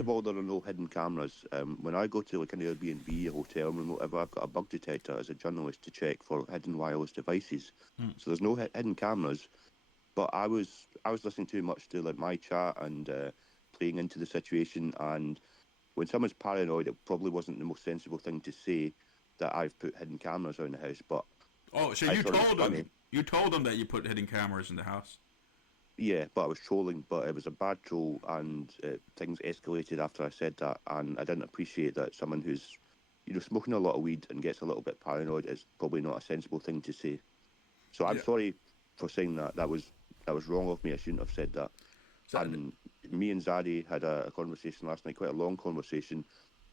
First of all, there are no hidden cameras. When I go to like an Airbnb, a hotel room, whatever, I've got a bug detector as a journalist to check for hidden wireless devices. So there's no hidden cameras. But I was listening too much to like my chat and playing into the situation. And when someone's paranoid, it probably wasn't the most sensible thing to say that I've put hidden cameras around the house. But So I you thought it was told funny. him. You told him that you put hidden cameras in the house. Yeah, but I was trolling, but it was a bad troll, and things escalated after I said that, and I didn't appreciate that someone who's, smoking a lot of weed and gets a little bit paranoid is probably not a sensible thing to say. So I'm Yeah. sorry for saying that. That was wrong of me. I shouldn't have said that. So, And me and Zaddy had a conversation last night, quite a long conversation.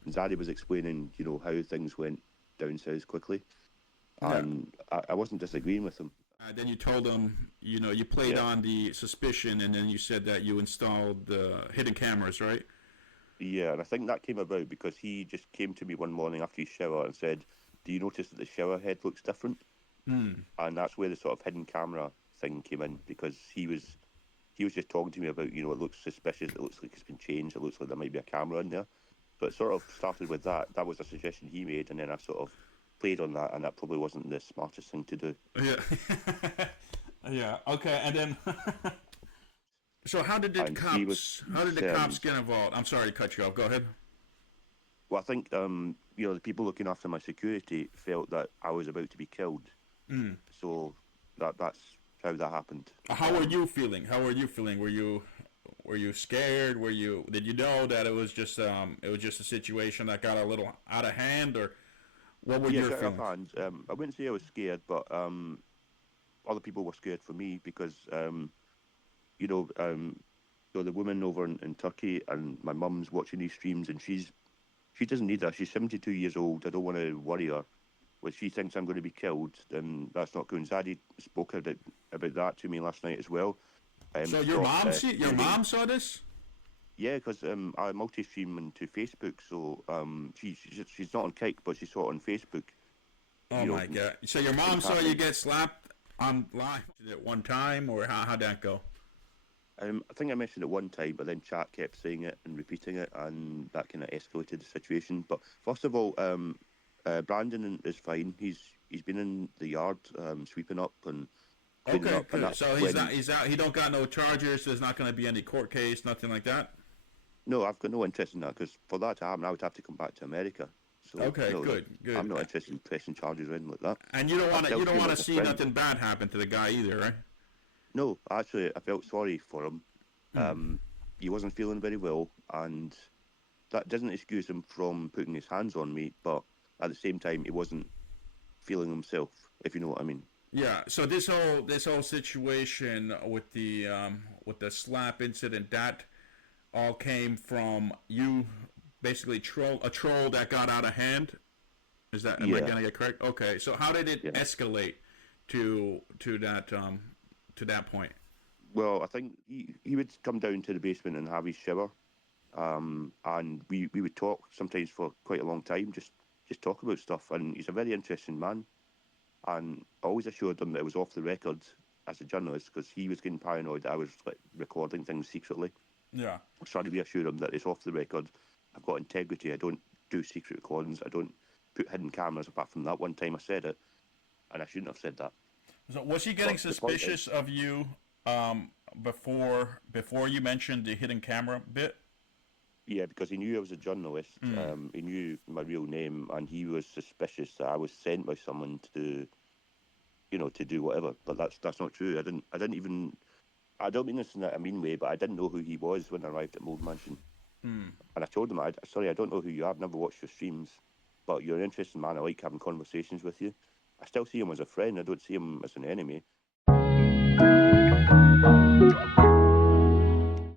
And Zaddy was explaining, how things went down south quickly, yeah. and I wasn't disagreeing with him. Then you told him, you played Yeah. on the suspicion, and then you said that you installed hidden cameras, right? Yeah, and I think that came about because he just came to me one morning after his shower and said, "Do you notice that the shower head looks different?" And that's where the sort of hidden camera thing came in, because he was just talking to me about, it looks suspicious, it looks like it's been changed, it looks like there might be a camera in there. So it sort of started with that. That was a suggestion he made, and then I sort of played on that, and that probably wasn't the smartest thing to do. Yeah. Yeah. Okay. And then, so how did the And he was cops? How did the cops concerned. get involved? I'm sorry to cut you off. Go ahead. Well, I think the people looking after my security felt that I was about to be killed. So that's how that happened. How were you feeling? How were you feeling? Were you scared? Did you know that it was just a situation that got a little out of hand, or what were Yeah, your out of feelings? hand. I wouldn't say I was scared, but other people were scared for me because you know, so the woman over in Turkey, and my mum's watching these streams, and she doesn't need that. She's 72 years old. I don't want to worry her. When she thinks I'm going to be killed, then that's not good. Zaddy spoke about that to me last night as well. So your Stopped mom saw this? Yeah, because I multi-stream into Facebook, so she's not on Kik, but she saw it on Facebook. Oh You know, my god! So your mom things saw you happen. get slapped on live at one time, or how'd that go? I think I mentioned it one time, but then chat kept saying it and repeating it, and that kind of escalated the situation. But first of all, Brandon is fine. He's been in the yard sweeping up and cleaning Okay, up, and good. that's So he's not when. he's out. He don't got no charges. There's not going to be any court case, nothing like that. No, I've got no interest in that, because for that to happen, I would have to come back to America. So Okay, no, good, I'm good. not interested in pressing charges or anything like that. And you don't I want to still you see don't him want to as a see friend. nothing bad happen to the guy either, right? No, actually, I felt sorry for him. Um, he wasn't feeling very well, and that doesn't excuse him from putting his hands on me, but at the same time, he wasn't feeling himself, if you know what I mean. Yeah. So this whole situation with the slap incident, that all came from you basically a troll that got out of hand. Am I Yeah, getting it correct? Okay. So how did it yeah. escalate to that point? Well, I think he would come down to the basement and have his shower, and we would talk sometimes for quite a long time, just talk about stuff. And he's a very interesting man, and I always assured him that it was off the record as a journalist, because he was getting paranoid that I was like recording things secretly. Yeah. I was trying to reassure him that it's off the record. I've got integrity. I don't do secret recordings. I don't put hidden cameras, apart from that one time I said it, and I shouldn't have said that. So was he getting But the point is, suspicious of you before you mentioned the hidden camera bit? yeah, because he knew I was a journalist. He knew my real name, and he was suspicious that I was sent by someone to do whatever. But that's not true. I didn't even. I don't mean this in a mean way, but I didn't know who he was when I arrived at Mold Mansion. And I told him, sorry, I don't know who you are. I've never watched your streams, but you're an interesting man. I like having conversations with you. I still see him as a friend. I don't see him as an enemy.